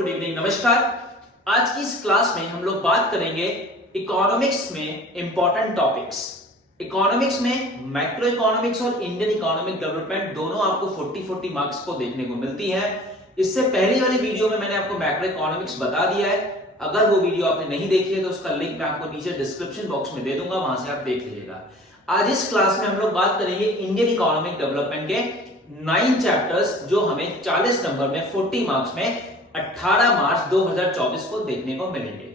Good evening, नमस्कार। आज की इस क्लास में हम लोग बात करेंगे इकोनॉमिक्स में इंपॉर्टेंट टॉपिक्स। इकोनॉमिक्स में मैक्रो इकोनॉमिक्स और इंडियन इकोनॉमिक डेवलपमेंट दोनों आपको 40 मार्क्स को देखने को मिलती है। इससे पहली वाली वीडियो में मैंने आपको मैक्रो इकोनॉमिक्स बता दिया है। अगर वो वीडियो आपने नहीं देखी है तो उसका लिंक मैं आपको नीचे डिस्क्रिप्शन बॉक्स में दे दूंगा, वहां से आप देख लीजिएगा। आज इस क्लास में हम लोग बात करेंगे इंडियन इकोनॉमिक डेवलपमेंट के 9 चैप्टर्स जो हमें 40 नंबर में 40 मार्क्स में 18 मार्च 2024 को देखने को मिलेंगे।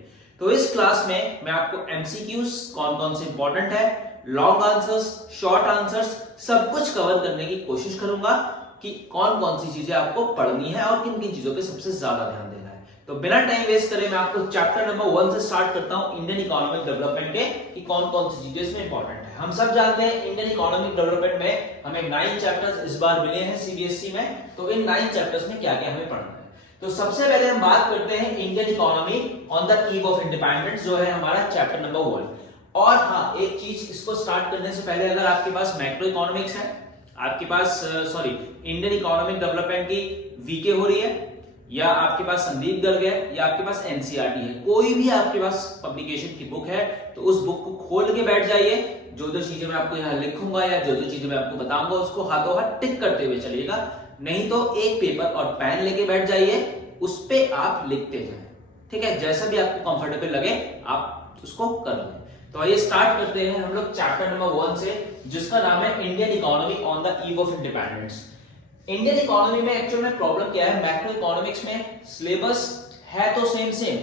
तो इस क्लास में मैं आपको एमसीक्यूज कौन कौन से इंपॉर्टेंट है, लॉन्ग आंसर्स, शॉर्ट आंसर्स, सब कुछ कवर करने की कोशिश करूंगा कि कौन कौन सी चीजें आपको पढ़नी है और किन किन चीजों पे सबसे ज्यादा ध्यान देना है। तो बिना टाइम वेस्ट करे मैं आपको चैप्टर नंबर 1 से स्टार्ट करता हूं इंडियन इकोनॉमिक डेवलपमेंट के कि कौन कौन सी चीजें इसमें इंपॉर्टेंट है। हम सब जानते हैं इंडियन इकोनॉमिक डेवलपमेंट में हमें 9 चैप्टर्स इस बार मिले हैं सीबीएसई में। तो इन 9 चैप्टर्स में क्या क्या हमें पढ़ना है, तो सबसे पहले हम बात करते हैं Indian economy on the eve of independence, जो है हमारा चैप्टर नंबर 1। और हाँ, एक चीज, इसको स्टार्ट करने से पहले अगर आपके पास मैक्रो इकोनॉमिक्स है, आपके पास इंडियन इकोनॉमिक डेवलपमेंट की वीके हो रही है, या आपके पास संदीप गर्ग है, या आपके पास एनसीईआरटी है, कोई भी आपके पास पब्लिकेशन की बुक है, तो उस बुक को खोल के बैठ जाइए। जो जो चीजें मैं आपको यहाँ लिखूंगा या जो जो चीजें मैं आपको बताऊंगा उसको हाथों हाथ टिक करते हुए चलिएगा। नहीं तो एक पेपर और पेन लेके बैठ जाइए, उस पे आप लिखते जाएं। ठीक है, जैसा भी आपको कंफर्टेबल लगे आप उसको कर लें। तो आइए स्टार्ट करते हैं हम लोग चैप्टर नंबर 1 से, जिसका नाम है Indian economy on the eve of independence. Indian economy में एक्चुअल में प्रॉब्लम क्या है, मैक्रो इकोनॉमिक्स में सिलेबस है तो सेम,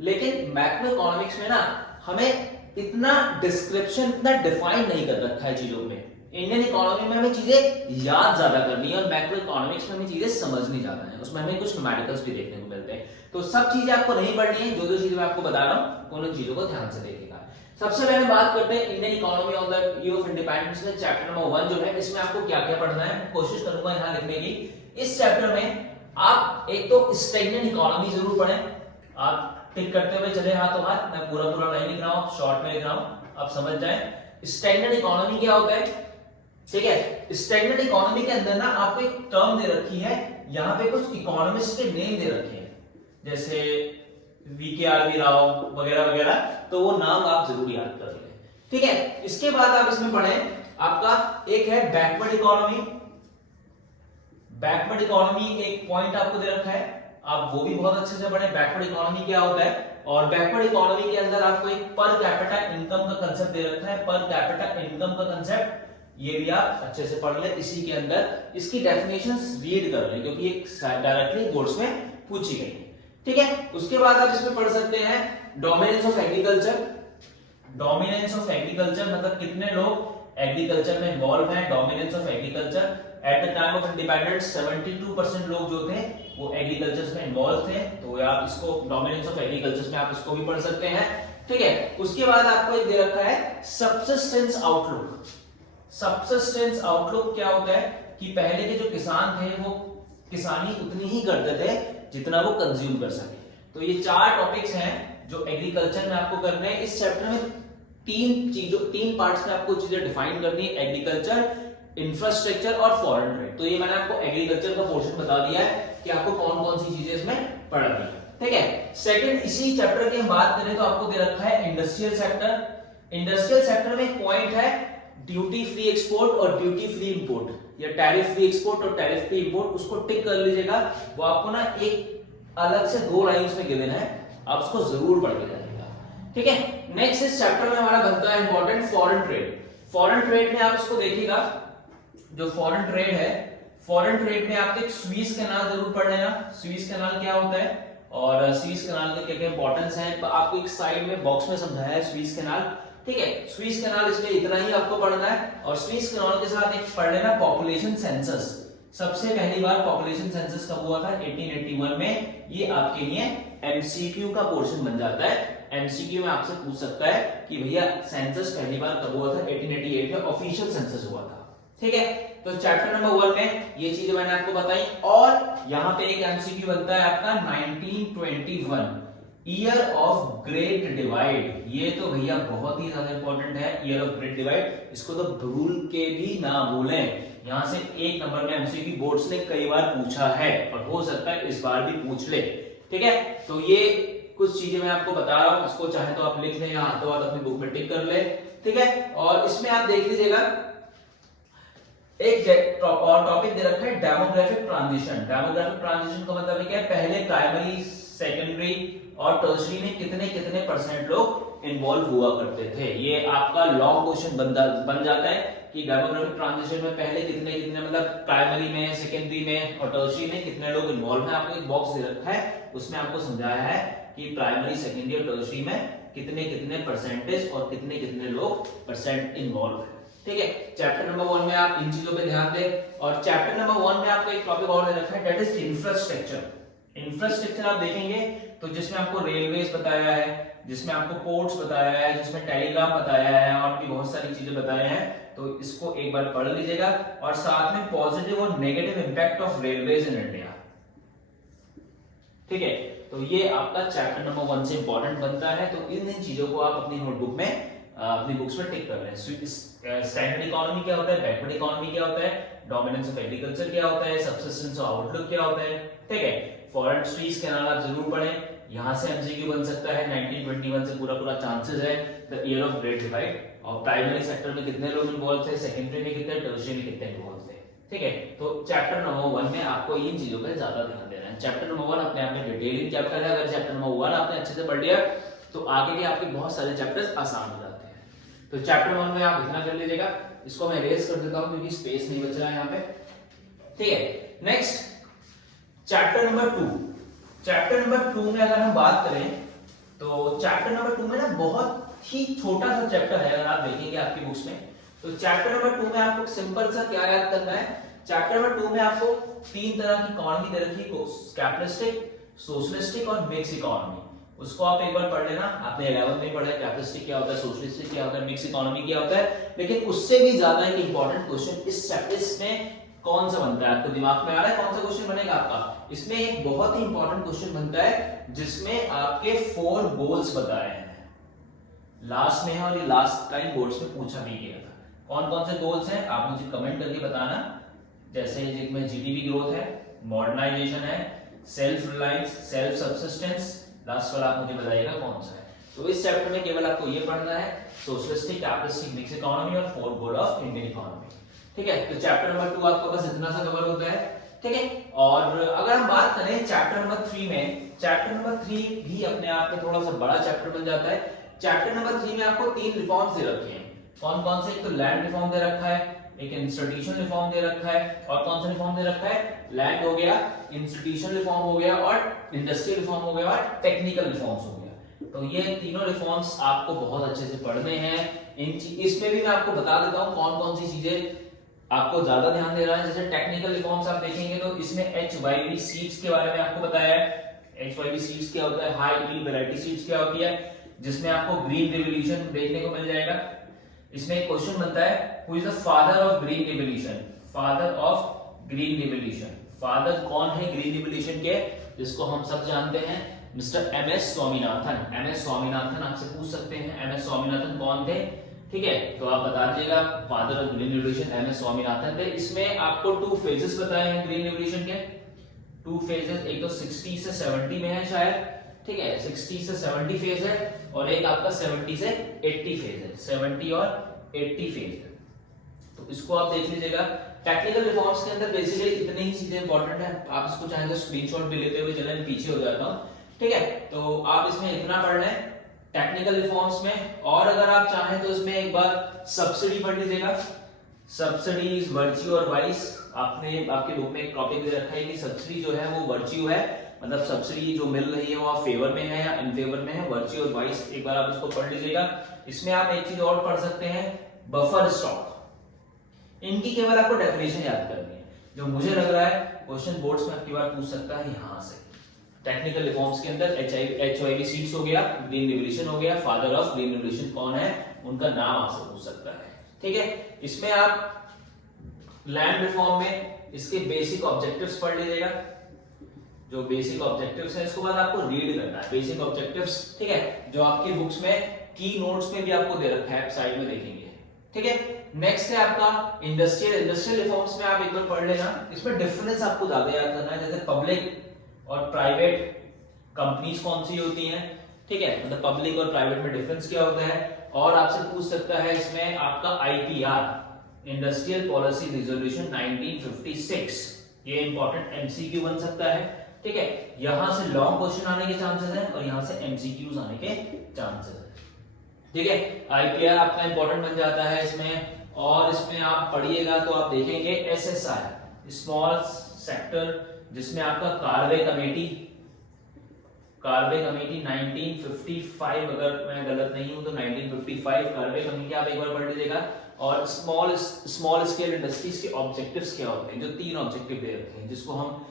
लेकिन मैक्रो इकोनॉमिक्स में ना हमें इतना डिस्क्रिप्शन, इतना डिफाइन नहीं कर रखा है चीजों में। इंडियन इकोनॉमी में हमें चीजें याद ज्यादा करनी है और मैक्रो इकोनॉमिक्स में हमें चीजें समझनी ज्यादा है, उसमें हमें कुछ न्यूमेरिकल्स भी देखने को मिलते हैं। तो सब चीजें आपको नहीं पढ़नी है, जो जो चीजें मैं आपको बता रहा हूं उन चीजों को ध्यान से देखिएगा। सबसे पहले बात करते हैं Indian economy on the eve of independence में चैप्टर नंबर 1 जो है, इसमें आपको क्या क्या पढ़ना है मैं कोशिश करूंगा यहाँ लिखने की। इस चैप्टर में आप एक तो स्टैग्नेंट इकोनॉमी जरूर पढ़ें, आप टिक करते हुए चले हाथों हाथ, मैं पूरा नहीं लिख रहा हूँ, शॉर्ट में लिख रहा हूँ, आप समझ जाएं स्टैग्नेंट इकोनॉमी क्या होता है। ठीक है, स्टैग्नेंट इकोनॉमी के अंदर ना आपको एक टर्म दे रखी है, यहाँ पे कुछ इकोनॉमिस्ट के नेम दे रखे हैं, जैसे वीके राव वगैरह वगैरह, तो वो नाम आप जरूर याद कर लें। ठीक है, इसके बाद आप इसमें पढ़ें, आपका एक है बैकवर्ड इकोनॉमी। बैकवर्ड इकोनॉमी एक पॉइंट आपको दे रखा है, आप वो भी बहुत अच्छे से पढ़ें बैकवर्ड इकोनॉमी क्या होता है। और बैकवर्ड इकोनॉमी के अंदर आपको एक पर कैपिटा इनकम का कंसेप्ट दे रखा है, पर कैपिटा इनकम का कंसेप्ट, ये भी आप अच्छे से पढ़ लें। इसी के अंदर इसकी डेफिनेशंस रीड कर लें, क्योंकि एक डायरेक्टली बोर्ड्स में पूछी गई है। ठीक है, उसके बाद आप इसमें पढ़ सकते हैं dominance of agriculture. Dominance of agriculture मतलब कितने लोग एग्रीकल्चर में इन्वॉल्व हैं। Dominance of agriculture at the time of independence 72% लोग जो थे वो एग्रीकल्चर में इन्वॉल्व थे, तो आप इसको डोमिनेंस ऑफ एग्रीकल्चर में आप इसको भी पढ़ सकते हैं। ठीक है, उसके बाद आपको एक दे रखा है सबसिस्टेंस आउटलुक। सबसिस्टेंस आउटलुक क्या होता है कि पहले के जो किसान थे वो किसानी उतनी ही करते थे जितना वो कंज्यूम कर सके। तो ये 4 टॉपिक्स हैं जो एग्रीकल्चर में आपको करने हैं। इस चैप्टर में 3 पार्ट्स में आपको चीजें डिफाइन करनी है, एग्रीकल्चर, इंफ्रास्ट्रक्चर और फॉरेन ट्रेड। तो ये मैंने आपको एग्रीकल्चर का पोर्शन बता दिया है कि आपको कौन कौन सी चीजें इसमें पढ़नी है। ठीक है, सेकंड इसी चैप्टर की हम बात करें तो आपको दे रखा है इंडस्ट्रियल सेक्टर। इंडस्ट्रियल सेक्टर में एक पॉइंट है ड्यूटी फ्री एक्सपोर्ट और ड्यूटी फ्री इंपोर्ट, या टैरिफ फ्री एक्सपोर्ट और टैरिफ फ्री इंपोर्ट, उसको टिक कर लीजिएगा। वो आपको ना एक अलग से 2 लाइंस में गिवन है, आप उसको जरूर पढ़ के जाइएगा। ठीक है, नेक्स्ट इस चैप्टर में हमारा बनता है important foreign trade. Foreign trade में आप इसको देखिएगा, जो फॉरेन ट्रेड है, फॉरेन ट्रेड में आप एक स्वीज कैनाल जरूर पढ़ लेना। स्वीज कैनाल क्या होता है और स्वीज कैनाल के क्या क्या इंपॉर्टेंस है, आपको एक साइड में बॉक्स में समझाया है स्वीज कैनाल। ठीक है, स्वीज कैनाल इसमें इतना ही आपको पढ़ना है। और स्वीज कैनाल के साथ एक पढ़ लेना पॉपुलेशन सेंसस। सबसे पहली बार पॉपुलेशन सेंसस कब हुआ था, 1881 में। ये आपके लिए एमसीक्यू का पोर्शन बन जाता है। एमसीक्यू में आपसे पूछ सकता है कि भैया सेंसस पहली बार कब हुआ था, 1888 में ऑफिशियल सेंसस हुआ था। ठीक है, तो चैप्टर नंबर 1 में ये चीजें मैंने आपको बताई। और यहाँ पे एक एमसीक्यू बनता है आपका 1921 ईयर ऑफ ग्रेट डिवाइड। ये तो भैया बहुत ही ज्यादा इंपॉर्टेंट है, ईयर ऑफ ग्रेट डिवाइड। इसको तो भूल के भी ना भूलें, यहां से 1 नंबर में एमसीक्यू बोर्ड्स ने कई बार पूछा है और हो सकता है इस बार भी पूछ ले। ठीक है, तो ये कुछ चीजें मैं आपको बता रहा हूं, इसको चाहे तो आप लिख लें या हाथों हाथ अपनी बुक में टिक कर ले। ठीक है, और इसमें आप देख लीजिएगा एक और टॉपिक दे रखा है डेमोग्राफिक ट्रांजिशन। डेमोग्राफिक ट्रांजिशन का मतलब क्या है, पहले प्राइमरी सेकेंडरी और टर्शरी में कितने कितने परसेंट लोग इन्वॉल्व हुआ करते थे। ये आपका लॉन्ग क्वेश्चन बन जाता है कि डेमोग्राफिक ट्रांजिशन में पहले कितने कितने मतलब प्राइमरी में, सेकेंडरी में और टर्शरी में कितने लोग इन्वॉल्व हैं। आपको एक बॉक्स दे रखा है, उसमें आपको समझाया है कि प्राइमरी, सेकेंडरी और टर्शरी में कितने कितने परसेंटेज और कितने कितने लोग परसेंट इन्वॉल्व है। ठीक है, चैप्टर नंबर 1 में आप इन चीजों पे ध्यान दें। और चैप्टर नंबर 1 में आपको एक टॉपिक और दे रखा है, दैट इज इंफ्रास्ट्रक्चर। इंफ्रास्ट्रक्चर आप देखेंगे तो जिसमें आपको रेलवेज बताया है, जिसमें आपको पोर्ट्स बताया है, जिसमें टेलीग्राफ बताया है और भी बहुत सारी चीजें बताए हैं, तो इसको एक बार पढ़ लीजिएगा। और साथ में पॉजिटिव और negative impact of railways in India. ठीक है, तो ये आपका चैप्टर नंबर 1 से इंपॉर्टेंट बनता है। तो इन चीजों को आप अपनी नोटबुक में, अपनी बुक्स में टिक कर लें। स्टैंडर्ड इकोनॉमी क्या होता है, बैकवर्ड इकोनॉमी क्या होता है, डोमिनेंस ऑफ एग्रीकल्चर क्या होता है, सब्सिस्टेंस ऑफ आउटलुक क्या होता है। ठीक है, फॉरेन ट्रीज के नाम आप जरूर पढ़ें, यहां से एमसीक्यू बन सकता है। 1921 से पूरा चांसेस है। The year of great divide, और प्राइमरी सेक्टर में कितने लोग इन्वॉल्व थे, सेकेंडरी में कितने, टर्शियरी में कितने इन्वॉल्व थे। ठीक है, तो चैप्टर नंबर 1 में आपको इन चीजों पे ज्यादा ध्यान देना है। चैप्टर नंबर 1 अपने आप में डिटेलिंग चैप्टर है। अगर चैप्टर नंबर 1 आपने अच्छे से पढ़ लिया तो आगे के आपके बहुत सारे चैप्टर्स आसान हो जाते हैं। तो चैप्टर 1 में आप इतना कर लीजिएगा। इसको मैं इरेज कर देता हूं क्योंकि स्पेस नहीं बच रहा है यहाँ पे। ठीक है, next chapter number 2। Chapter number 2 में अगर हम बात करें तो चैप्टर नंबर 2 में ना बहुत ही छोटा सा चैप्टर है। अगर आप देखेंगे आपकी बुक्स में तो चैप्टर नंबर 2 में आपको सिंपल सा क्या याद करना है। चैप्टर नंबर 2 में आपको 3 तरह की इकोनॉमी दे रखी है, कैपिटलिस्टिक, सोशलिस्टिक और मिक्स इकोनॉमी। उसको आप एक बार पढ़ लेना। आपने 11th में पढ़ा है कैपिटलिस्टिक क्या होता है, सोशलिस्टिक क्या होता है, मिक्स इकोनॉमी क्या होता है। लेकिन उससे भी ज्यादा एक इंपॉर्टेंट क्वेश्चन इस चैप्टर में कौन सा बनता है, आपको दिमाग में आ रहा है कौन सा क्वेश्चन बनेगा आपका? इसमें एक बहुत ही इंपॉर्टेंट क्वेश्चन बनता है जिसमें आपके 4 गोल्स बताए हैं। लास्ट में है और ये लास्ट टाइम बोर्ड्स में पूछा भी गया था। कौन कौन से गोल्स हैं आप मुझे कमेंट करके बताना। जैसे जिसमें जीडीपी ग्रोथ है, मॉडर्नाइजेशन है, self reliance, self subsistence, last वाला आप मुझे बताइएगा कौन सा है। तो इस चैप्टर में केवल आपको ये पढ़ना है, सोशलिस्टिक, कैपिटलिस्टिक, मिक्स इकोनॉमी और 4 गोल ऑफ इंडियन इकोनॉमी। ठीक है, तो चैप्टर नंबर 2 आपको बस इतना सा कवर होता है। ठीक है, और अगर हम बात करें चैप्टर नंबर 3 में, चैप्टर नंबर 3 भी अपने आप में थोड़ा सा बड़ा चैप्टर बन जाता है। चैप्टर नंबर 3 में आपको 3 रिफॉर्म्स दे रखे हैं। कौन कौन से? एक तो लैंड रिफॉर्म दे रखा है, एक इंस्टीट्यूशन रिफॉर्म दे रखा है, और कौन सा रिफॉर्म दे रखा है? लैंड हो गया, इंस्टीट्यूशन रिफॉर्म हो गया और इंडस्ट्रियल रिफॉर्म हो गया और टेक्निकल रिफॉर्म्स हो गया। तो ये तीनों रिफॉर्म्स आपको बहुत अच्छे से पढ़ने हैं। इसमें भी मैं आपको बता देता हूं कौन कौन सी चीजें आपको ज्यादा ध्यान देना है। जैसे टेक्निकल रिफॉर्म्स आप देखेंगे तो इसमें HYV सीड्स के बारे में आपको बताया है। HYV सीड्स क्या होता है, हाई यील्ड वैरायटी सीड्स क्या होती है, जिसमें आपको ग्रीन रिवोल्यूशन देखने को मिल जाएगा। इसमें एक क्वेश्चन बनता है, who is the father of green revolution? Father of green revolution, father कौन है ग्रीन रिवोल्यूशन के? जिसको हम सब जानते हैं, mister MS Swaminathan. MS Swaminathan आपसे पूछ सकते हैं MS स्वामीनाथन कौन थे। ठीक है, तो आप बता दीजिएगा father of green revolution MS Swaminathan थे। इसमें आपको 2 फेजेस बताए हैं ग्रीन रिवोल्यूशन के, 2 फेजेस। एक तो 60 से 70 में है शायद, ठीक है, 60 से 70 फेज है, और एक आपका 70 से 80 फेज है, 70 और 80 फेज है। तो इसको आप देख लीजिएगा। टेक्निकल रिफॉर्म्स के अंदर बेसिकली इतने ही चीजें इंपॉर्टेंट है। आप इसको चाहे तो स्क्रीनशॉट भी लेते हुए चलें, पीछे हो जाता हूं। ठीक है, तो आप इसमें इतना पढ़ लें टेक्निकल रिफॉर्म्स में। और अगर आप चाहें तो इसमें एक बार सब्सिडी पढ़ लीजिएगा। सब्सिडीज, वर्च्यू और वाइस। आपने आपके बुक में एक टॉपिक दे रखा है कि सब्सिडी जो है वो वर्च्यू है, मतलब सब्सिडी जो मिल रही है वो आप फेवर में है या इन फेवर में है, वर्च्यू और वाइस। एक बार आप इसको पढ़ लीजिएगा। इसमें आप एक चीज और पढ़ सकते हैं, बफर स्टॉक। इनकी केवल आपको डेफिनेशन याद करनी है। जो मुझे लग रहा है क्वेश्चन बोर्ड्स में आपकी बार पूछ सकता है यहां से। टेक्निकल रिफॉर्म्स के अंदर HYV सीड्स हो गया, ग्रीन रिवोल्यूशन हो गया, फादर ऑफ ग्रीन रिवोल्यूशन कौन है, उनका नाम आपसे पूछ सकता है। ठीक है, इसमें आप लैंड रिफॉर्म में इसके बेसिक ऑब्जेक्टिव्स पढ़ लीजिएगा। जो बेसिक ऑब्जेक्टिव्स है इसको बाद आपको रीड करना है, बेसिक ऑब्जेक्टिव्स। ठीक है, जो आपकी बुक्स में की नोट्स में भी आपको दे रखा है, साइड में देखेंगे। ठीक है, नेक्स्ट है आपका इंडस्ट्रियल रिफॉर्म्स में आप एक बार पढ़ लेना। इसमें डिफरेंस आपको ज्यादा याद करना है, जैसे पब्लिक और प्राइवेट कंपनीज कौन सी होती हैं, ठीक है, मतलब पब्लिक और प्राइवेट में डिफरेंस क्या होता है, और आपसे पूछ सकता है इसमें आपका आईपीआर, इंडस्ट्रियल पॉलिसी रिजोल्यूशन 1956, ये इंपॉर्टेंट एमसीक्यू बन सकता है, ठीक है। यहां से लॉन्ग क्वेश्चन आने के चांसेस हैं और यहां से एमसीक्यूज आने के चांसेस हैं, ठीक है। आईपीआर आपका इंपॉर्टेंट बन जाता है इसमें, और इसमें आप पढ़िएगा तो आप देखेंगे एसएसआई, स्मॉल सेक्टर, जिसमें आपका कार्वे कमेटी 1955, अगर मैं गलत नहीं हूं तो 1955 कार्वे कमेटी आप एक बार पढ़ लीजिएगा। और स्मॉल स्केल इंडस्ट्रीज के ऑब्जेक्टिव्स क्या होते हैं, जो 3 ऑब्जेक्टिव दे रखे हैं, जिसको हम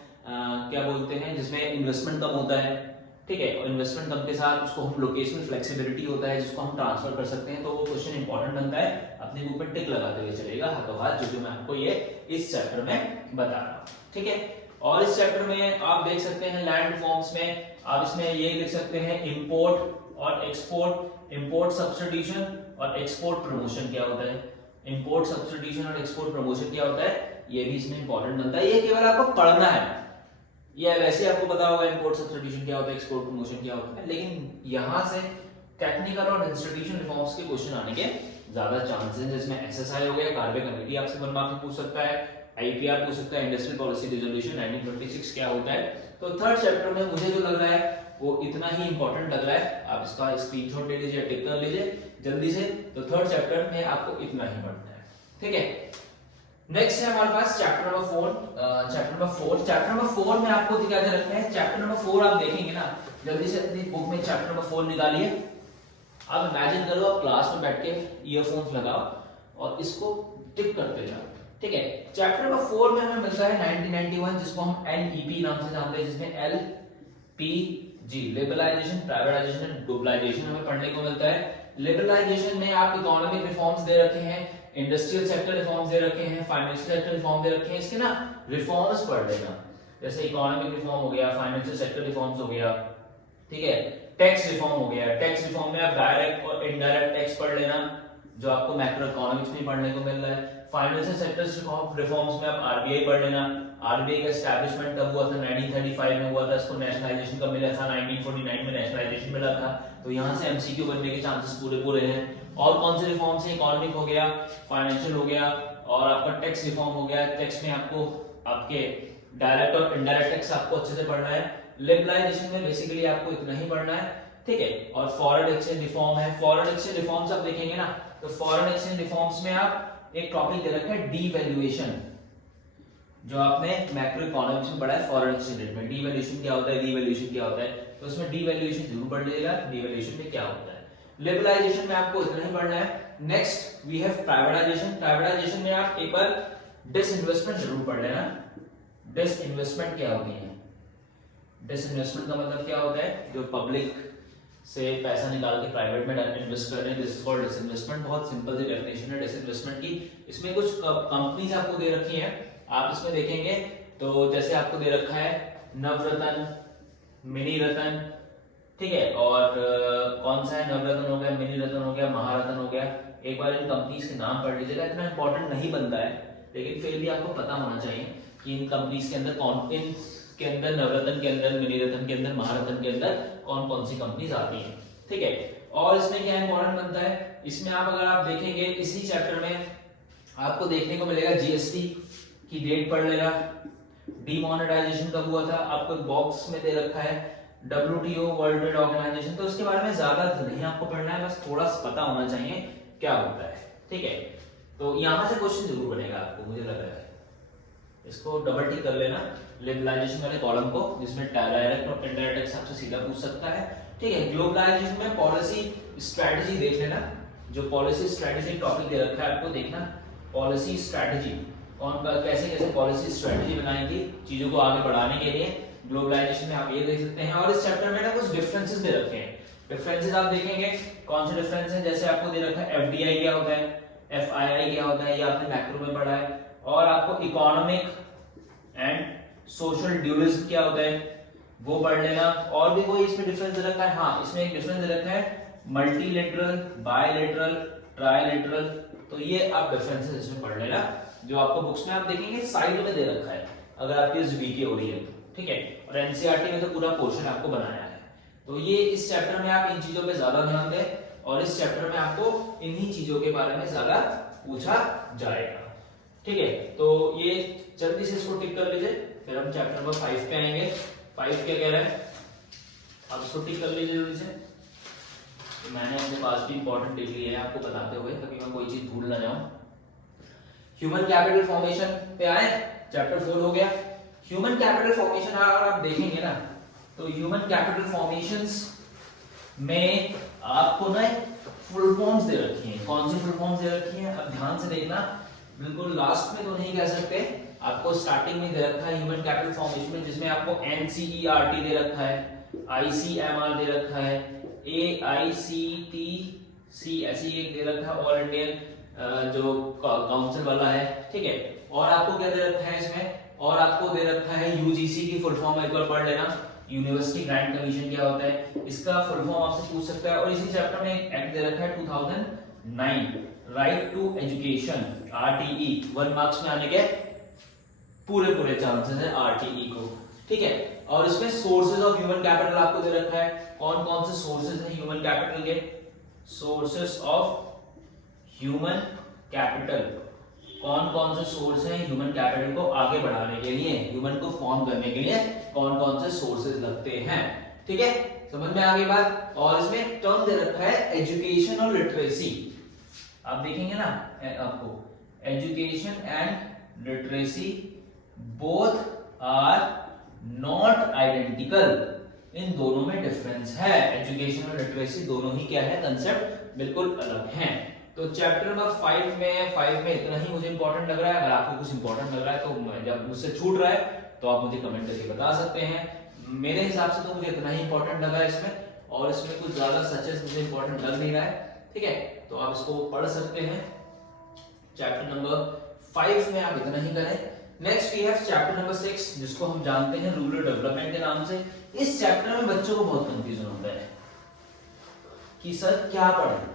क्या बोलते हैं, जिसमें इन्वेस्टमेंट कम होता है, ठीक है, और इन्वेस्टमेंट कम के साथ उसको हम लोकेशनल फ्लेक्सिबिलिटी होता है, जिसको हम ट्रांसफर कर सकते हैं, तो वो क्वेश्चन इंपॉर्टेंट बनता है, अपने बुक में टिक लगाते हुए चलेगा हाथों हाथ, जो मैं आपको ये इस चैप्टर में बता रहा हूँ, ठीक है। और इस चैप्टर में आप देख सकते हैं लैंड रिफॉर्म्स में आप इसमें ये लिख सकते हैं इंपोर्ट और एक्सपोर्ट, इंपोर्ट सब्स्टिट्यूशन और एक्सपोर्ट प्रमोशन क्या होता है, इंपोर्ट सब्स्टिट्यूशन और एक्सपोर्ट प्रमोशन क्या होता है, ये भी इसमें इंपॉर्टेंट बनता है। ये केवल आपको पढ़ना है, ये वैसे आपको पता होगा इंपोर्ट सब्स्टिट्यूशन क्या होता है, एक्सपोर्ट प्रमोशन क्या होता है, लेकिन यहां से टेक्निकल और इंस्टीट्यूशन रिफॉर्म्स के क्वेश्चन आने के ज्यादा चांसेस हैं, जिसमें एसएसआई हो गया, कार्बे कमेटी आपसे 1 मार्क में पूछ सकता है, आईपीआर पूछ सकता है, इंडस्ट्रियल पॉलिसी रिजोल्यूशन 1926 क्या होता है। तो थर्ड चैप्टर में मुझे जो लग रहा है वो इतना ही इंपॉर्टेंट लग रहा है, आप इसका स्क्रीनशॉट ले लीजिए, टिक कर लीजिए जल्दी से। तो थर्ड चैप्टर में आपको इतना ही पढ़ना है, ठीक है। नेक्स्ट है हमारे पास चैप्टर नंबर 4। चैप्टर नंबर 4 में आपको क्या क्या रखना है, चैप्टर नंबर 4 आप देखेंगे ना, जल्दी से अपनी बुक में चैप्टर नंबर 4 निकालिए। आप इमेजिन करो आप क्लास में बैठ के ईयरफोन्स लगाओ और इसको टिक करते जाओ, ठीक है। चैप्टर नंबर 4 में हमें मिलता है 1991, जिसको हम एनईपी नाम से जानते हैं, जिसमें LPG, liberalisation, privatisation and globalisation हमें पढ़ने को मिलता है। लिबरलाइजेशन में आप इकोनॉमिक रिफॉर्म्स दे रखे हैं, इंडस्ट्रियल सेक्टर रिफॉर्म्स दे रखे हैं, फाइनेंशियल सेक्टर रिफॉर्म दे रखे हैं, इसके ना रिफॉर्म्स पढ़ लेना, जैसे इकोनॉमिक रिफॉर्म हो गया, फाइनेंशियल सेक्टर रिफॉर्म्स हो गया, ठीक है, टैक्स रिफॉर्म हो गया। टैक्स रिफॉर्म में आप डायरेक्ट और इनडायरेक्ट टैक्स पढ़ लेना, जो आपको मैक्रो इकोनॉमिक्स में पढ़ने को मिल रहा है। फाइनेंशियल सेक्टर रिफॉर्म्स में आप आरबीआई पढ़ लेना, आरबीआई का एस्टैब्लिशमेंट कब हुआ था, 1935 में हुआ था, इसको नेशनलाइजेशन कब मिला था, 1949 में नेशनलाइजेशन मिला था, तो यहाँ से एमसीक्यू बनने के चांसेस पूरे हैं। और कौन से रिफॉर्म्स हैं, इकोनॉमिक हो गया, फाइनेंशियल हो गया, और आपका टैक्स रिफॉर्म हो गया, टैक्स में आपको आपके डायरेक्ट और इनडायरेक्ट टैक्स आपको अच्छे से पढ़ना है। लिबरलाइजेशन में बेसिकली आपको इतना ही पढ़ना है, ठीक है। और फॉरेन एक्सचेंज रिफॉर्म है, फॉरेन एक्सचेंज रिफॉर्म्स आप देखेंगे ना, तो फॉरेन एक्सचेंज रिफॉर्म्स में आप एक टॉपिक दे रखा है डीवैल्यूएशन, जो आपने मैक्रो इकोनॉमिक्स में पढ़ा है फॉरेन एक्सचेंज रेट में, डीवैल्यूएशन क्या होता है, डीवैल्यूएशन क्या होता है, तो उसमें डीवैल्यूएशन जरूर पढ़ लीजिएगा, डीवैल्यूएशन में क्या होता है। लिबरलाइजेशन में आपको इतना ही पढ़ना है। Next we have privatisation, privatisation में आप एक बार डिसइन्वेस्टमेंट जरूर पढ़ लेना। डिसइन्वेस्टमेंट क्या होती है, डिसइन्वेस्टमेंट का मतलब क्या होता है, जो पब्लिक से पैसा निकाल के प्राइवेट में इन्वेस्ट कर रहे हैं, दिस इज कॉल्ड डिसइन्वेस्टमेंट। बहुत सिंपल सी डेफिनेशन है डिसइन्वेस्टमेंट की। इसमें कुछ कंपनीज आपको दे रखी हैं, आप इसमें देखेंगे तो जैसे आपको दे रखा है नवरत्न, मिनी रत्न, ठीक है, और कौन सा है, नवरत्न हो गया, मिनी रत्न हो गया, महारत्न हो गया। एक बार इन कंपनीज के नाम पढ़ लीजिएगा, इतना इंपॉर्टेंट नहीं बनता है, लेकिन फिर भी आपको पता होना चाहिए कि इन कंपनीज के अंदर कौन, इन के अंदर नवरत्न के अंदर, मिनी रत्न के अंदर, महारत्न के अंदर कौन कौन सी कंपनीज आती हैं, ठीक है। और इसमें क्या इंपॉर्टेंट बनता है, इसमें आप अगर आप देखेंगे इसी चैप्टर में आपको देखने को मिलेगा जीएसटी की डेट पढ़ लेना, डीमोनेटाइजेशन कब हुआ था, आपको बॉक्स में दे रखा है WTO, वर्ल्ड ट्रेड ऑर्गेनाइजेशन, तो उसके बारे में ज्यादा नहीं आपको पढ़ना है, बस थोड़ा सा पता होना चाहिए क्या होता है, ठीक है। तो यहां से क्वेश्चन जरूर बनेगा आपको, मुझे लग रहा है, इसको डबल टिक कर लेना लिबरलाइजेशन वाले कॉलम को, जिसमें डायरेक्ट और इनडायरेक्ट टैक्स आपसे सीधा पूछ सकता है, ठीक है। ग्लोबलाइजेशन में पॉलिसी स्ट्रेटजी देख लेना, जो पॉलिसी स्ट्रेटजी टॉपिक दे रखा है आपको देखना, पॉलिसी स्ट्रेटजी कौन कैसे कैसे पॉलिसी स्ट्रेटजी बनाएंगे चीजों को आगे बढ़ाने के लिए, ग्लोबलाइजेशन में आप ये देख सकते हैं। और इस चैप्टर में ना कुछ डिफरेंसेस दे रखे हैं, डिफरेंसेस आप देखेंगे कौन से डिफरेंस हैं, जैसे आपको दे रखा है एफडीआई क्या होता है, एफआईआई क्या होता है, ये आपने मैक्रो में पढ़ा है। और आपको इकोनॉमिक एंड सोशल ड्यूलिज्म क्या होता है वो पढ़ लेना। और भी कोई इसमें डिफरेंस दे रखा है, हाँ इसमें एक डिफरेंस दे रखा है मल्टीलेटरल, बायलेटरल, ट्राइलेटरल, तो ये आप डिफरेंसेस इसमें पढ़ लेना, जो आपको बुक्स में आप देखेंगे साइड में दे रखा है, अगर आपकी वीके हो रही है तो, ठीक है। और एनसीईआरटी में तो पूरा पोर्शन आपको बनाया है। तो ये इस चैप्टर में आप इन चीजों पे ज्यादा ध्यान दें और इस चैप्टर में आपको इन्हीं चीजों के बारे में ज्यादा पूछा जाएगा। ठीक है, तो ये जल्दी से इसको टिक कर लीजिए, फिर हम चैप्टर नंबर 5 पे आएंगे। 5 क्या कह रहा है, आप इसको टिक कर लीजिए जल्दी से। तो मैंने अपने पास भी इंपॉर्टेंट लिख लिया है आपको बताते हुए, ताकि मैं कोई चीज भूल ना जाऊं। ह्यूमन कैपिटल फॉर्मेशन पे आए, चैप्टर 4 हो गया। ह्यूमन कैपिटल फॉर्मेशन अगर आप देखेंगे ना, तो ह्यूमन कैपिटल फॉर्मेशंस में आपको ना फुल फॉर्म्स दे रखी हैं। कौन सी फुल फॉर्म्स दे रखी हैं, अब ध्यान से देखना, बिल्कुल लास्ट में तो नहीं कह सकते, आपको स्टार्टिंग में दे रखा है ह्यूमन कैपिटल फॉर्मेशन में, जिसमें आपको NCERT दे रखा है, ICMR दे रखा है, AICTC ऐसी एक दे रखा है, ऑल इंडियन जो काउंसिल वाला है। ठीक है, और आपको क्या दे रखा है इसमें, और आपको दे रखा है UGC की फुल फॉर्म एक बार पढ़ लेना, यूनिवर्सिटी ग्रांट कमीशन क्या होता है, इसका फुल फॉर्म आपसे पूछ सकता है। और इसी चैप्टर में एक एक्ट दे रखा है 2009, right to education, RTE, 1 marks में आने के पूरे चांसेस है RTE को। ठीक है, और इसमें सोर्सेज ऑफ ह्यूमन कैपिटल आपको दे रखा है, कौन कौन से सोर्सेज हैं ह्यूमन कैपिटल के, सोर्सेज ऑफ ह्यूमन कैपिटल, कौन कौन से सोर्स हैं ह्यूमन कैपिटल को आगे बढ़ाने के लिए, ह्यूमन को फॉर्म करने के लिए कौन कौन से सोर्सेज लगते हैं। ठीक है, समझ में आ गई बात। और इसमें टर्म दे रखा है एजुकेशन और लिटरेसी, आप देखेंगे ना आपको, education and literacy both are not identical, इन दोनों में डिफरेंस है। एजुकेशन और लिटरेसी दोनों ही क्या है, कंसेप्ट बिल्कुल अलग हैं। तो चैप्टर नंबर 5 में इतना ही मुझे इंपॉर्टेंट लग रहा है। अगर आपको कुछ इंपॉर्टेंट लग रहा है तो जब मुझसे छूट रहा है तो आप मुझे कमेंट करके बता सकते हैं। मेरे हिसाब से तो मुझे इतना ही इंपॉर्टेंट लगा है इसमें, और इसमें कुछ ज्यादा सचेस मुझे इंपॉर्टेंट लग नहीं रहा है। ठीक है, तो आप इसको पढ़ सकते हैं। चैप्टर नंबर 5 में आप इतना ही करें। Next we have chapter number 6, जिसको हम जानते हैं रूरल डेवलपमेंट के नाम से। इस चैप्टर में बच्चों को बहुत कंफ्यूजन होता है कि सर क्या पढ़ें,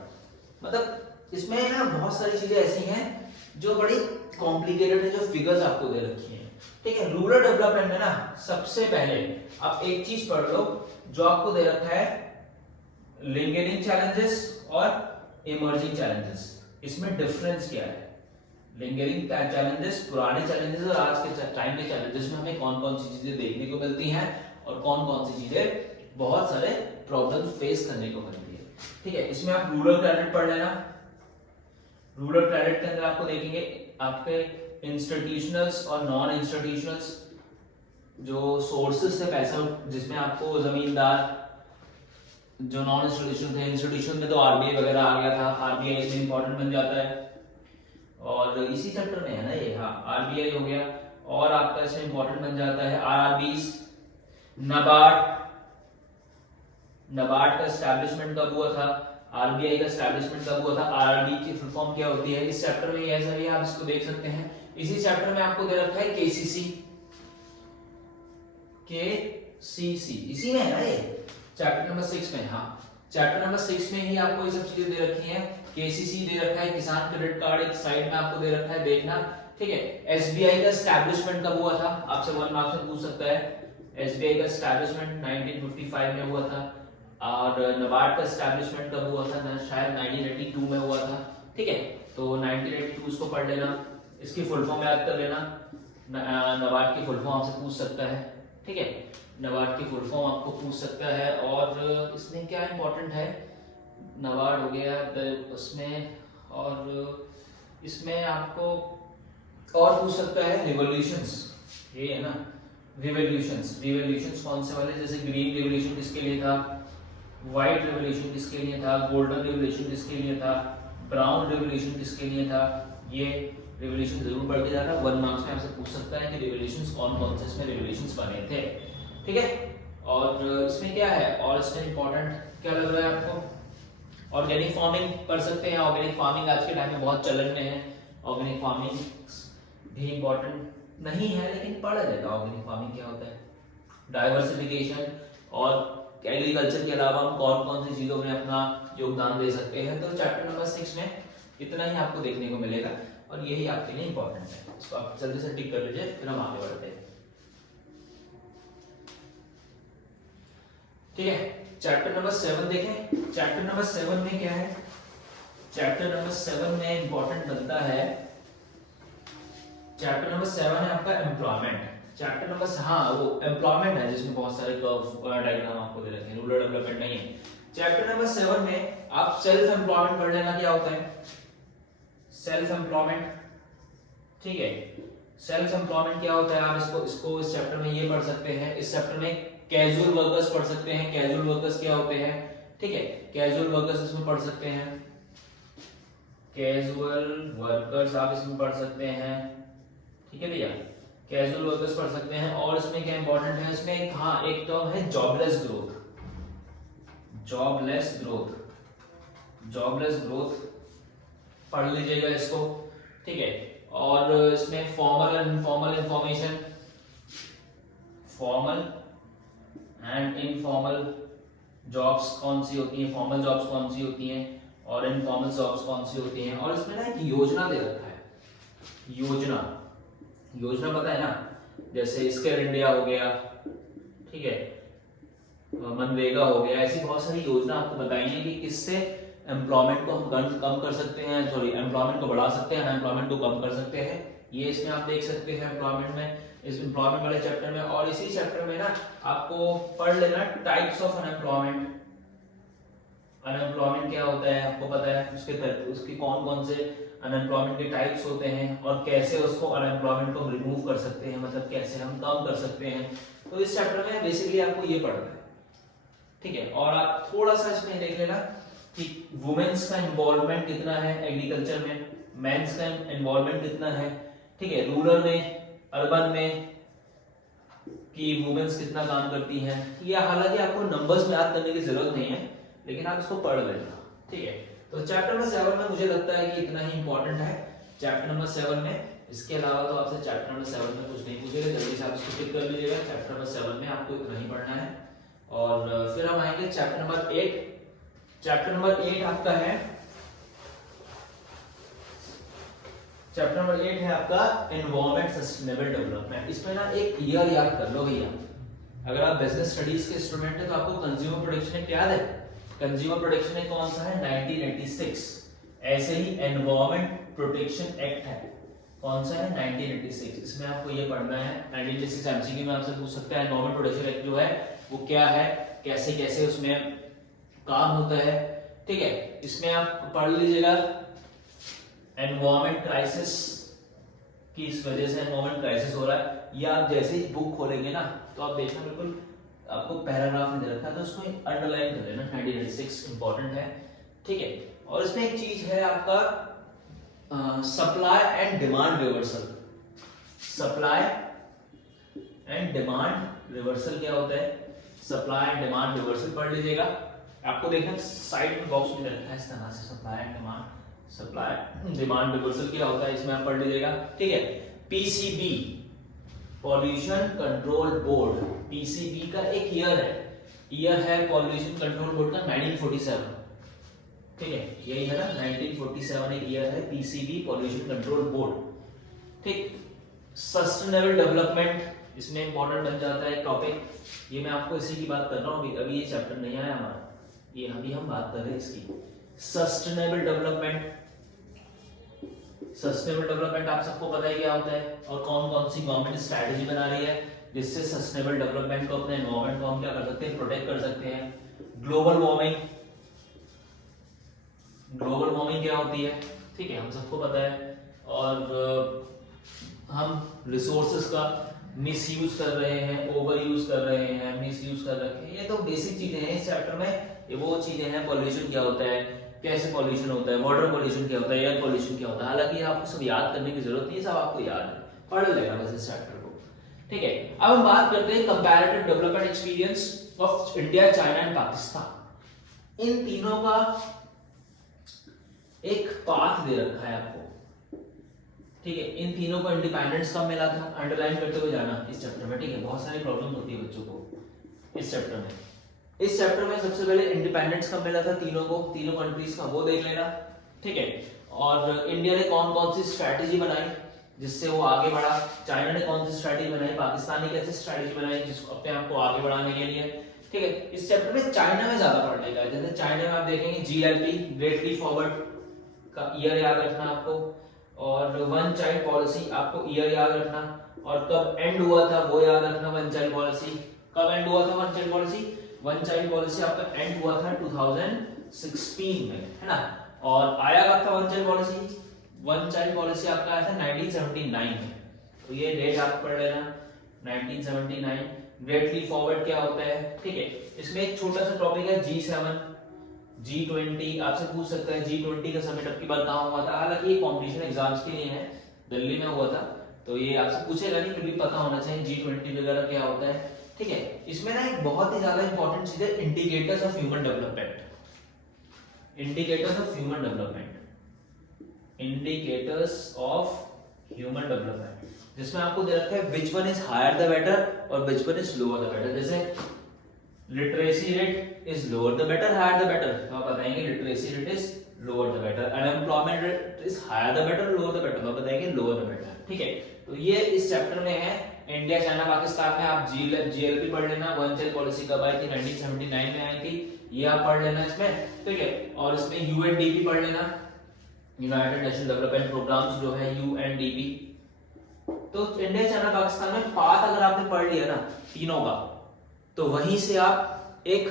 मतलब इसमें ना बहुत सारी चीजें ऐसी हैं जो बड़ी कॉम्प्लिकेटेड है, जो फिगर्स आपको दे रखी हैं। ठीक है, रूरल डेवलपमेंट में ना सबसे पहले आप एक चीज पढ़ लो जो आपको दे रखा है, लिंगरिंग चैलेंजेस और इमर्जिंग चैलेंजेस। इसमें डिफरेंस क्या है, लिंगरिंग चैलेंजेस पुराने चैलेंजेस और आज के टाइम के चैलेंजेस में हमें कौन कौन सी चीजें देखने को मिलती हैं और कौन कौन सी चीजें बहुत सारे प्रॉब्लम फेस करने को मिलती है। ठीक है, इसमें आप रूरल क्रेडिट पढ़ लेना। रूरल क्रेडिट के अंदर आपको देखेंगे आपके इंस्टीट्यूशनल्स और नॉन इंस्टीट्यूशनल्स जो सोर्सेस थे पैसा, जिसमें आपको जमींदार जो नॉन इंस्टीट्यूशन थे, इंस्टीट्यूशन में तो RBI वगैरह आ गया था, RBI इसमें इंपॉर्टेंट बन जाता है, और इसी चैप्टर में है ना ये, हाँ RBI हो गया, और आपका इसमें इंपॉर्टेंट बन जाता है RRBs, नबार्ड का एस्टैब्लिशमेंट कब हुआ था, RBI का एस्टैब्लिशमेंट कब हुआ था, RRB की फुल फॉर्म क्या होती है, इस चैप्टर में ऐसा ही आप इसको देख सकते हैं। इसी चैप्टर में आपको दे रखा है KCC, इसी में है ना ये, चैप्टर नंबर 6 में। हाँ, चैप्टर नंबर 6 में ही आपको ये सब चीजें दे रखी हैं। KCC दे रखा है, किसान क्रेडिट कार्ड एक साइड में आपको दे रखा है, देखना। ठीक है, SBI का एस्टैब्लिशमेंट कब हुआ था, आपसे 1 मार्क्स में पूछ सकता है। SBI का एस्टैब्लिशमेंट 1955 में हुआ था, और नबार्ड का एस्टैब्लिशमेंट कब हुआ था, शायद 1982 में हुआ था। ठीक है, तो 1982 इसको पढ़ लेना, इसकी फुल फॉर्म याद कर लेना। नबार्ड की फुल फॉर्म आपसे पूछ सकता है। ठीक है, नबार्ड की फुल फॉर्म आपको पूछ सकता है। और इसमें क्या इंपॉर्टेंट है, नबार्ड हो गया उसमें, और इसमें आपको और पूछ सकता है रिवॉल्यूशंस, ये है ना रिवॉल्यूशंस कौन से वाले, जैसे ग्रीन रिवॉल्यूशन किसके लिए था, व्हाइट रिवॉल्यूशन किसके लिए था, गोल्डन रिवॉल्यूशन किसके लिए था, ब्राउन रिवॉल्यूशन किसके लिए था। ये रिवॉल्यूशन जरूर पढ़ के जाना, 1 मार्क्स में आपसे पूछ सकता है कि रिवॉल्यूशंस कौन कौन से इसमें रिवॉल्यूशंस बने थे। ठीक है, और इसमें क्या है, और इसमें इंपॉर्टेंट क्या लग रहा है आपको, ऑर्गेनिक फार्मिंग पढ़ सकते हैं। ऑर्गेनिक फार्मिंग आज के टाइम में बहुत चलन में है, ऑर्गेनिक फार्मिंग भी इंपॉर्टेंट नहीं है लेकिन पढ़ लेगा ऑर्गेनिक फार्मिंग क्या होता है। डाइवर्सिफिकेशन और एग्रीकल्चर के अलावा हम कौन कौन सी चीजों में अपना योगदान दे सकते हैं, तो चैप्टर नंबर 6 में इतना ही आपको देखने को मिलेगा, और यही आपके लिए इंपॉर्टेंट है। इसको आप जल्दी से टिक कर लीजिए, फिर हम आगे बढ़ते हैं। ठीक है, चैप्टर नंबर 7 देखें। चैप्टर नंबर 7 में क्या है? चैप्टर नंबर 7 में इंपॉर्टेंट बनता है, चैप्टर नंबर 7 है आपका एम्प्लॉयमेंट। चैप्टर नंबर वो एम्प्लॉयमेंट है जिसमें बहुत सारे कर्व डायग्राम आपको दे रखे हैं, रूरल डेवलपमेंट नहीं है। चैप्टर नंबर 7 में आप सेल्फ एम्प्लॉयमेंट पढ़ लेना, क्या होता है सेल्फ एम्प्लॉयमेंट, ठीक है। सेल्फ एम्प्लॉयमेंट क्या होता है, आप इसको इस चैप्टर में ये पढ़ सकते हैं। इस चैप्टर में कैजुअल वर्कर्स पढ़ सकते हैं। कैजुअल वर्कर्स क्या होते हैं, ठीक है, कैजुअल वर्कर्स इसमें पढ़ सकते हैं। कैजुअल वर्कर्स आप इसमें पढ़ सकते हैं, ठीक है भैया, कैजुअल वर्कर्स पढ़ सकते हैं। और इसमें क्या इंपॉर्टेंट है, इसमें एक टर्म है jobless growth. Jobless growth, jobless growth पढ़ लीजिएगा इसको, ठीक है। और इसमें formal and informal information, formal and informal jobs कौन सी होती हैं, फॉर्मल जॉब्स कौन सी होती हैं और इनफॉर्मल जॉब्स कौन सी होती हैं। और इसमें ना एक योजना दे रखा है, योजना, योजना पता है ना, जैसे स्किल इंडिया हो गया, ठीक है, मनरेगा हो गया, ऐसी बहुत सारी योजना आपको बताई है कि किससे एम्प्लॉयमेंट को हम कम कर सकते हैं, सॉरी एम्प्लॉयमेंट को बढ़ा सकते हैं, अनएम्प्लॉयमेंट को कम कर सकते हैं। ये इसमें आप देख सकते हैं एम्प्लॉयमेंट में, इस एम्प्लॉयमेंट वाले चैप्टर में। और इसी चैप्टर में ना आपको पढ़ लेना टाइप्स ऑफ अनएम्प्लॉयमेंट। अनएम्प्लॉयमेंट क्या होता है आपको पता है, उसके कौन कौन से अनएम्प्लॉयमेंट के टाइप्स होते हैं और कैसे उसको अनएम्प्लॉयमेंट को रिमूव कर सकते हैं, मतलब कैसे हम कम कर सकते हैं। तो इस चैप्टर में बेसिकली आपको ये पढ़ना है, ठीक है। और आप थोड़ा सा इसमें देख लेना कि वुमेन्स का इन्वॉल्वमेंट कितना है एग्रीकल्चर में, मेंस का इन्वॉल्वमेंट कितना है, ठीक है, रूरल में, अर्बन में, कि वुमेन्स कितना काम करती हैं। ये हालांकि आपको नंबर्स में याद करने की जरूरत नहीं है, लेकिन आप इसको पढ़ लेना, ठीक है। तो चैप्टर नंबर 7 में मुझे लगता है कि इतना ही इंपॉर्टेंट है चैप्टर नंबर 7 में। इसके अलावा तो आपसे चैप्टर नंबर 7 में कुछ नहीं पूछेगा, जल्दी से आप इसको टिक कर लीजिएगा। चैप्टर नंबर 7 में आपको इतना ही पढ़ना है। और फिर हम आएंगे चैप्टर नंबर 8। चैप्टर नंबर 8 आपका है, चैप्टर नंबर 8 है आपका एनवायरनमेंट सस्टेनेबल डेवलपमेंट। इसमें ना एक ईयर याद कर लो भैया, अगर आप बिजनेस स्टडीज के स्टूडेंट हैं तो आपको कंज्यूमर प्रोटेक्शन एक्ट याद है। कंज्यूमर प्रोटेक्शन एक्ट कौन सा है, 1986। ऐसे ही एनवायरनमेंट प्रोटेक्शन एक्ट है, कौन सा है, 1986। इसमें आपको ये पढ़ना है। 1986 एमसीक्यू में आपसे पूछ सकता है एनवायरनमेंट प्रोटेक्शन एक्ट जो है वो क्या है, कैसे कैसे उसमें काम होता है, ठीक है। इसमें आप पढ़ लीजिएगा एनवायरनमेंट क्राइसिस, कि इस वजह से एनवायरनमेंट क्राइसिस हो रहा है। या आप जैसे ही बुक खोलेंगे ना तो आप देखना बिल्कुल आपको पैराग्राफ में दे रखा है तो उसको अंडरलाइन कर लेना, 1986 इंपॉर्टेंट है, ठीक है। और इसमें एक चीज है आपका supply and demand reversal. Supply and demand reversal क्या होता है, सप्लाई एंड डिमांड रिवर्सल पढ़ लीजिएगा। आपको देखना साइड में बॉक्स में रखा है इस तरह से, supply and demand, supply demand reversal क्या होता है, इसमें आप पढ़ लीजिएगा, ठीक है। PCB, pollution control board, PCB का एक ईयर है पॉल्यूशन कंट्रोल बोर्ड का 1947, ठीक है, यही है ना 1947 एक ईयर है पीसीबी पॉल्यूशन कंट्रोल बोर्ड, ठीक। सस्टेनेबल डेवलपमेंट इसमें इंपॉर्टेंट बन जाता है टॉपिक, ये मैं आपको इसी की बात कर रहा हूँ, अभी ये चैप्टर नहीं आया हमारा, ये अभी हम बात कर रहे हैं इसकी। सस्टेनेबल डेवलपमेंट, सस्टेनेबल डेवलपमेंट आप सबको पता है क्या होता है और कौन कौन सी गवर्नमेंट स्ट्रैटेजी बना रही है जिससे सस्टेनेबल डेवलपमेंट को, अपने एनवायरनमेंट को हम क्या कर सकते हैं, प्रोटेक्ट कर सकते हैं। ग्लोबल वार्मिंग, ग्लोबल वार्मिंग क्या होती है, ठीक है, हम सबको पता है। और हम रिसोर्सेज का मिसयूज कर रहे हैं, ओवर यूज कर रहे हैं, मिसयूज कर रहे हैं, ये तो बेसिक चीजें हैं इस चैप्टर में। ये वो चीजें हैं, पॉल्यूशन क्या होता है, कैसे पॉल्यूशन होता है, वाटर पॉल्यूशन क्या होता है, एयर पॉल्यूशन क्या होता है। हालांकि आपको सब याद करने की जरूरत नहीं है, सब आपको याद है, पढ़ लेगा बस इस चैप्टर को, ठीक है। अब हम बात करते हैं comparative development experience of India, China and Pakistan. इन तीनों का एक पाथ दे रखा है आपको, ठीक है। इन तीनों को इंडिपेंडेंस कब मिला था, अंडरलाइन करते हुए जाना इस चैप्टर में, ठीक है। बहुत सारी प्रॉब्लम होती है बच्चों को इस चैप्टर में। इस चैप्टर में सबसे पहले इंडिपेंडेंस कब मिला था तीनों को, तीनों कंट्रीज का, वो देख लेना, ठीक है। और इंडिया ने कौन कौन सी स्ट्रैटेजी बनाई जिससे वो आगे बढ़ा, चाइना ने कौन सी स्ट्रैटेजी बनाई, पाकिस्तान ने कैसी स्ट्रैटेजी बनाई जिसको अपने आप को आगे बढ़ाने के लिए, ठीक है। इस चैप्टर में चाइना में ज्यादा पढ़ने का है, जैसे चाइना में आप देखेंगे जीएलपी, ग्रेटली फॉरवर्ड का ईयर याद रखना आपको, और वन चाइल्ड पॉलिसी आपको ईयर याद रखना, और कब एंड हुआ था वो याद रखना। वन चाइल्ड पॉलिसी कब एंड हुआ था? One child policy, one child policy आपका एंड हुआ था 2016 में, है ना। और आया कब था one child policy? One child policy आपका आया था 1979 में, तो ये डेट आप पढ़ लेना 1979। ग्रेटली फॉरवर्ड क्या होता है? ठीक है, इसमें एक छोटा सा टॉपिक है G7, G20 आपसे पूछ सकता है। G20 का समिट अब की बार कहाँ हुआ था? हालांकि ये कॉम्पिटिशन एग्जाम्स के लिए है, दिल्ली में हुआ था, तो ये आपसे पूछेगा नहीं, फिर भी पता होना चाहिए G20 वगैरह क्या होता है। ठीक है, इसमें ना एक बहुत ही ज्यादा इंपॉर्टेंट चीज है, indicators of human development. Indicators of human development, indicators of human development, जिसमें आपको दे रखा है which one is higher the better और which one is lower the better. जैसे literacy rate is lower the better, higher the better, तो आप बताएंगे literacy rate is lower the better. Unemployment rate is higher the better, lower the better, तो आप बताएंगे lower the better. ठीक है, तो ये इस चैप्टर में है। इंडिया, चाइना, पाकिस्तान में आप जीएलपी पढ़ लेना। वन चाइल्ड पॉलिसी कब आई थी? 1979 में आई थी, ये आप पढ़ लेना इसमें। ठीक है, और इसमें यूएनडीपी पढ़ लेना, यूनाइटेड नेशन डेवलपमेंट प्रोग्राम्स जो है यूएनडीपी। तो इंडिया, चाइना, पाकिस्तान में पाथ अगर आपने पढ़ लिया ना तीनों का, तो वहीं से आप एक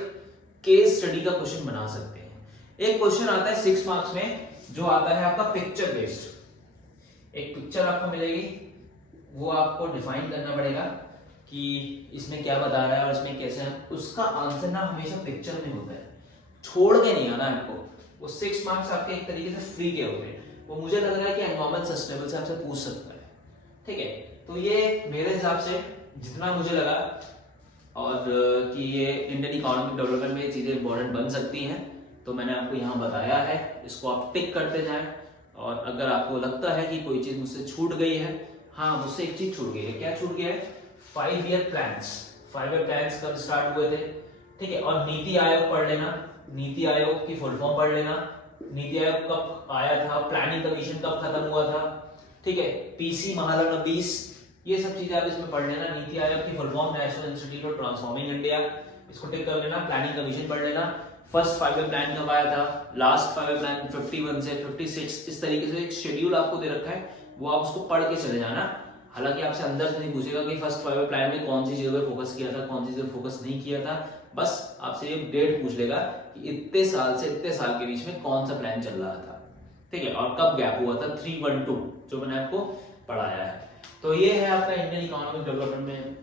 केस स्टडी का क्वेश्चन बना सकते हैं। एक क्वेश्चन आता है 6 मार्क्स में, जो आता है आपका पिक्चर बेस्ड। एक पिक्चर आपको मिलेगी, वो आपको डिफाइन करना पड़ेगा कि इसमें क्या बता रहा है और इसमें कैसे है। उसका आंसर ना हमेशा पिक्चर में होता है, छोड़ के नहीं आना आपको। वो 6 मार्क्स आपके एक तरीके से फ्री के होते हैं। वो मुझे लग रहा है कि एनवायरमेंट सस्टेनेबल से आपसे पूछ सकता है। ठीक है, तो ये मेरे हिसाब से जितना मुझे लगा, और कि ये इंडियन इकोनॉमिक डेवलपमेंट में ये चीजें इंपॉर्टेंट बन सकती हैं, तो मैंने आपको यहाँ बताया है। इसको आप टिक करते जाएं, और अगर आपको लगता है कि कोई चीज मुझसे छूट गई है, हाँ मुझसे एक चीज छूट गई है। क्या छूट गया है? 5 ईयर प्लान्स। 5 ईयर प्लान्स कब स्टार्ट हुए थे? ठीक है, और नीति आयोग पढ़ लेना, नीति आयोग की फुल फॉर्म पढ़ लेना। नीति आयोग कब आया था? प्लानिंग कमीशन कब खत्म हुआ था? ठीक है, पीसी महालक्ष्मी 20, ये सब चीजें आप इसमें पढ़ लेना। नीति आयोग की full form national institute of transforming India, इसको टिक कर लेना। प्लानिंग कमीशन पढ़ लेना। फर्स्ट 5 ईयर प्लान कब आया था? लास्ट 5 ईयर प्लान 51 से 56, इस तरीके से एक शेड्यूल आपको दे रखा है, वो आप उसको पढ़ के चले जाना। हालांकि आपसे अंदर से नहीं पूछेगा कि फर्स्ट 5 ईयर प्लान में कौन सी चीजों पर फोकस किया था, कौन सी चीजों पर फोकस नहीं किया था। बस आपसे एक डेट पूछ लेगा कि इतने साल से इतने साल के बीच में कौन सा प्लान चल रहा था। ठीक है, और कब गैप हुआ था? 312, जो मैंने आपको पढ़ाया है। तो ये है आपका इंडियन इकोनॉमिक डेवलपमेंट में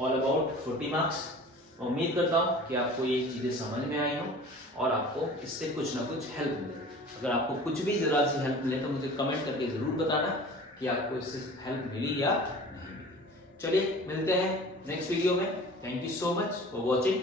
ऑल अबाउट 40 मार्क्स। उम्मीद करता हूँ कि आपको ये चीजें समझ में आई हो और आपको इससे कुछ ना कुछ हेल्प मिले। अगर आपको कुछ भी जरा सी हेल्प मिले तो मुझे कमेंट करके जरूर बताना कि आपको इससे हेल्प मिली या नहीं मिली। चलिए मिलते हैं नेक्स्ट वीडियो में। Thank you so much for watching.